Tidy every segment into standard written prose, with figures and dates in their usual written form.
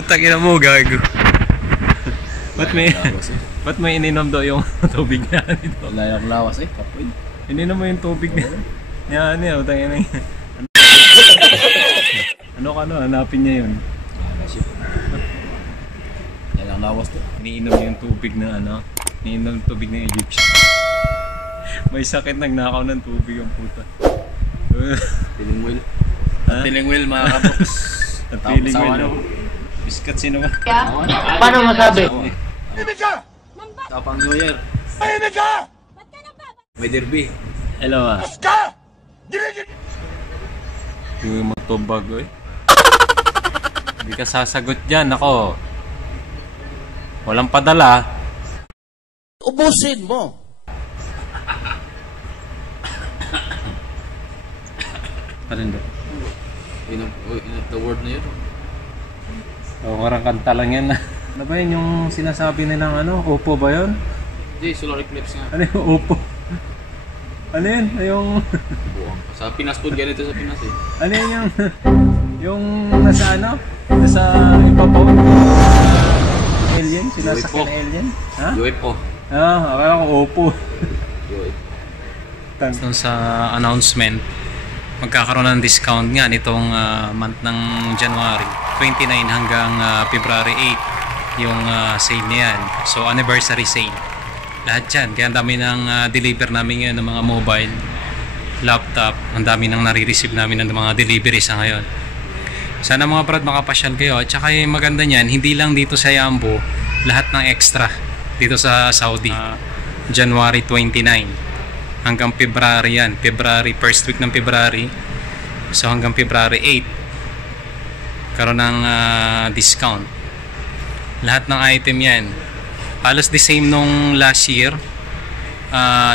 Putang ina mo, gago. Ba't may ininom daw yung tubig niya dito? Wala yung lawas eh, kapoy. Ininom mo yung tubig niya. Yan, putang ina. Hanapin niya yun. Yan ang lawas to. Iniinom niya yung tubig na iniinom yung tubig ng Egyptian. May sakit, nagnakaw ng tubig yung puta. Feeling well. Ha? Feeling well mga kaboks. At feeling well. Biskat sino ba? Paano masabi? Tapang New Year. May derby. Hello ma. Yung magtubag eh. Hindi ka sasagot dyan, ako. Walang padala. Ubusin mo. Ano ba? The word na yun. Parang kanta lang yan. Ano ba yun yung sinasabi nilang Oppo ba yun? Hindi, solar eclipse nga. Ano yung Oppo? Ano yun? Yung... Sa Pinas po, ganito sa Pinas eh. Ano yun yung nasa Nasa ibabaw? Alien? Sinasakyan na alien? Ha? UFO. Akala ko Oppo. UFO. Sa announcement, magkakaroon ng discount nga nitong month ng January 29 hanggang February 8 yung sale na yan. So anniversary sale. Lahat yan. Kaya ang dami ng deliver namin ngayon ng mga mobile, laptop. Ang dami nang nare-receive namin ng mga delivery sa ngayon. Sana mga brad makapasyal kayo. At saka yung maganda niyan, hindi lang dito sa Yambo, lahat ng extra dito sa Saudi. January 29 hanggang February yan. February, first week ng February. So hanggang February 8 karoon ng discount. Lahat ng item yan. Halos the same nung last year,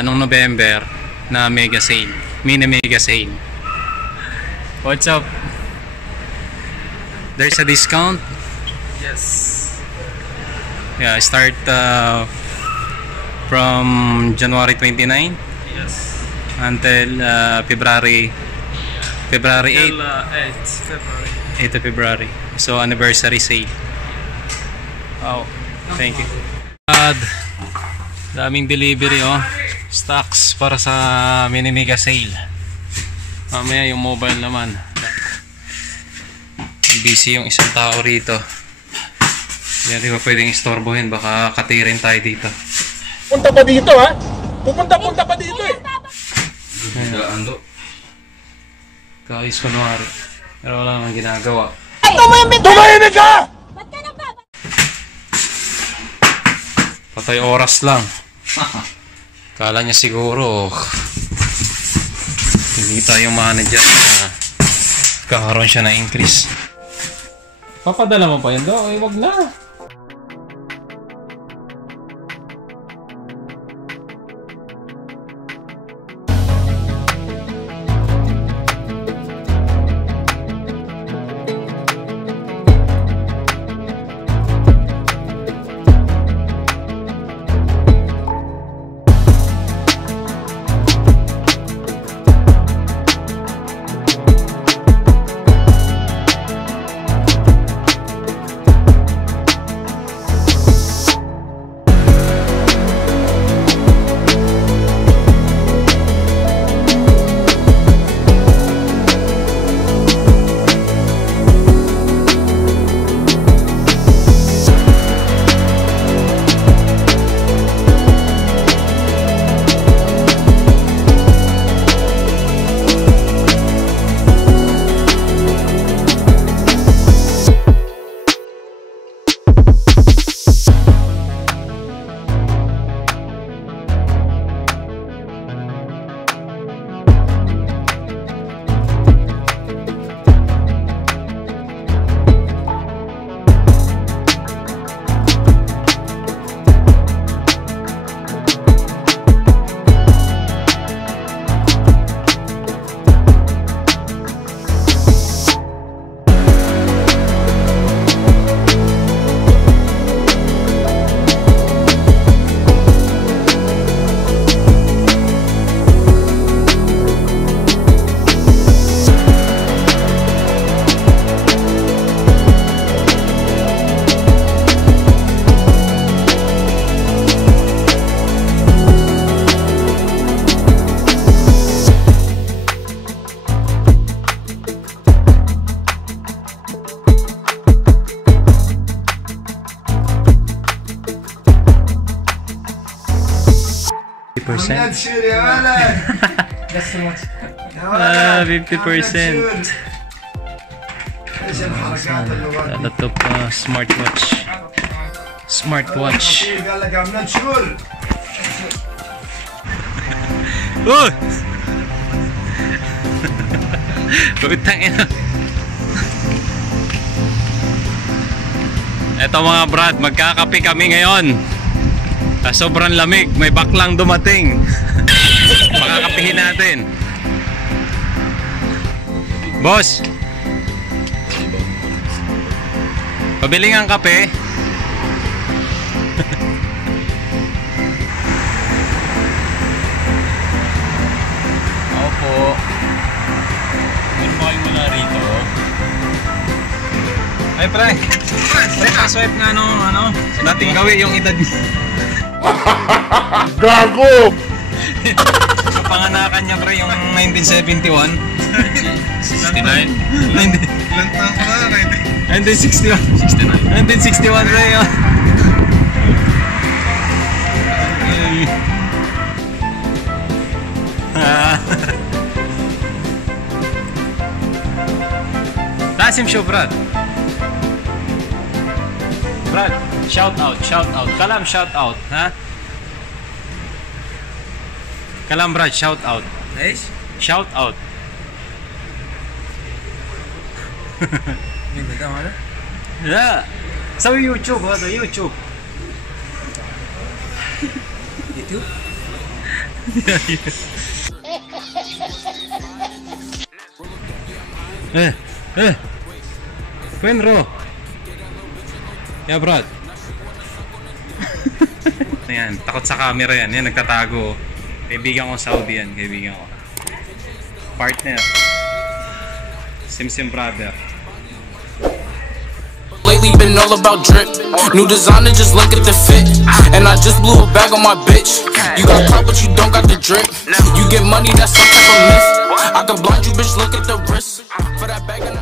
nung November na mega sale. Mini mega sale. What's up? There's a discount? Yes. Yeah, start from January 29. Yes. Until February 8. 8 of February. So anniversary sale. Wow. Thank you. Daming delivery stocks para sa mini mega sale. Mamaya yung mobile naman. Busy yung isang tao rito. Hindi ba pwedeng istorbohin, baka katirin tayo dito. Punta pa dito ha? Pupunta pa dito eh. Ando. Guys, kunwari. Pero wala nang ginagawa. Tumahimik ka! Patay oras lang. Kala niya siguro hindi tayo manager na kakaroon siya ng increase. Papadala mo pa yun daw? Wag na. شور يا ولد. 50%. ايش الحركات اللغات دي؟ Laptop smartwatch. قال لك عملت شور. Oh! Putang ina. Eto mga brad, magkakape kami ngayon. Sa sobrang lamig, may baklang dumating. Pakakapihin natin. Boss, pabili ng kape. Opo. Meron ba kayong mula rito? Ay, pre. Pre, kaswipe nga ano, dating gawi yung edad niya. Gago! Sa panganakan niya, pre, yung 1971. 69. Ilan taon ka na? 1961. 1961, pre, yun. Lasim show, Brad. Brad, shout out. Kalam, shout out, ha? Kalam, Brad, shout out. ايش؟ Shout out. مين ده هذا؟ لا. سوي يوتيوب هذا يوتيوب. يوتيوب؟ Fuen Ro. Ya, Brad. Ayan, takot sa camera yan. Yan, nagtatago. Kaibigan ko Saudi yan, kaibigan ko. Partner. Simsim brother. Lately been all about drip. New designer, just look at the fit. And I just blew a bag on my bitch. You got clout, but you don't got the drip. You get money, that's some type of myth. I can blind you, bitch, look at the wrist. For that bag and